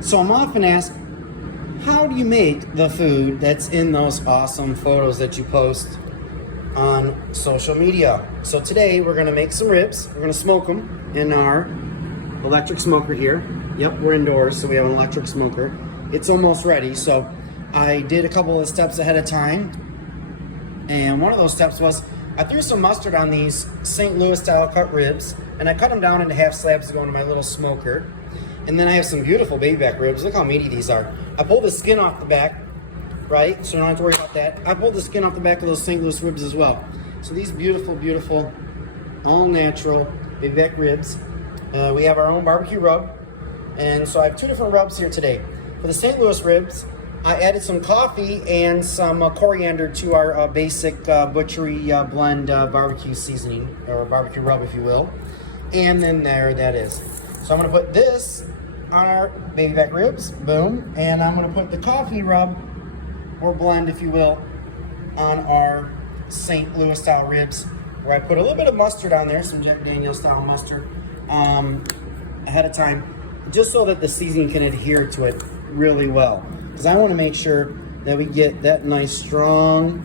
So I'm often asked, how do you make the food that's in those awesome photos that you post on social media? So today we're gonna make some ribs. We're gonna smoke them in our electric smoker here. Yep, we're indoors, so we have an electric smoker. It's almost ready, so I did a couple of steps ahead of time. And one of those steps was, I threw some mustard on these St. Louis style cut ribs, and I cut them down into half slabs to go into my little smoker. And then I have some beautiful baby back ribs. Look how meaty these are. I pulled the skin off the back, right? So you don't have to worry about that. I pulled the skin off the back of those St. Louis ribs as well. So these beautiful, beautiful, all natural baby back ribs. We have our own barbecue rub. And so I have two different rubs here today. For the St. Louis ribs, I added some coffee and some coriander to our basic butchery blend barbecue seasoning, or barbecue rub, if you will. And then there that is. So I'm gonna put this on our baby back ribs, boom. And I'm gonna put the coffee rub, or blend, if you will, on our St. Louis style ribs, where I put a little bit of mustard on there, some Jack Daniel's style mustard, ahead of time, just so that the seasoning can adhere to it really well. Because I want to make sure that we get that nice strong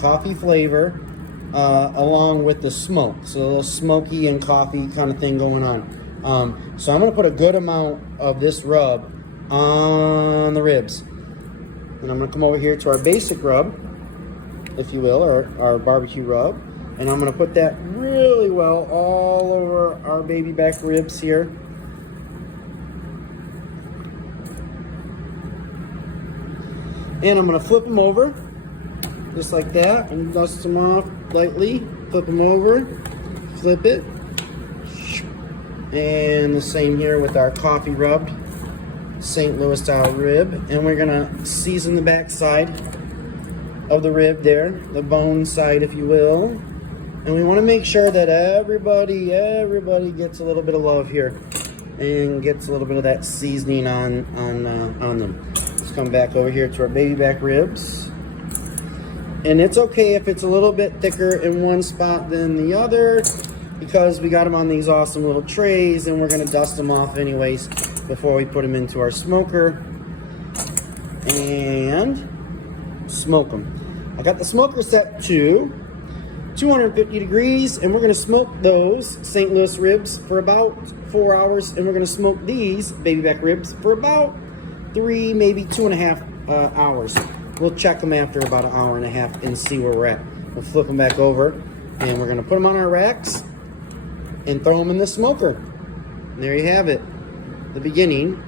coffee flavor along with the smoke. So a little smoky and coffee kind of thing going on. So I'm going to put a good amount of this rub on the ribs. And I'm going to come over here to our basic rub, if you will, or our barbecue rub. And I'm going to put that really well all over our baby back ribs here. And I'm going to flip them over, just like that, and dust them off lightly. Flip them over, flip it. And the same here with our coffee rubbed St. Louis style rib. And we're going to season the back side of the rib there, the bone side, if you will. And we want to make sure that everybody gets a little bit of love here and gets a little bit of that seasoning on them. Come back over here to our baby back ribs. And it's okay if it's a little bit thicker in one spot than the other, because we got them on these awesome little trays, and we're going to dust them off anyways before we put them into our smoker and smoke them. I got the smoker set to 250 degrees, and we're going to smoke those St. Louis ribs for about 4 hours, and we're going to smoke these baby back ribs for about 3, maybe 2.5 hours. We'll check them after about an hour and a half and see where we're at. We'll flip them back over, and we're going to put them on our racks and throw them in the smoker. And there you have it, the beginning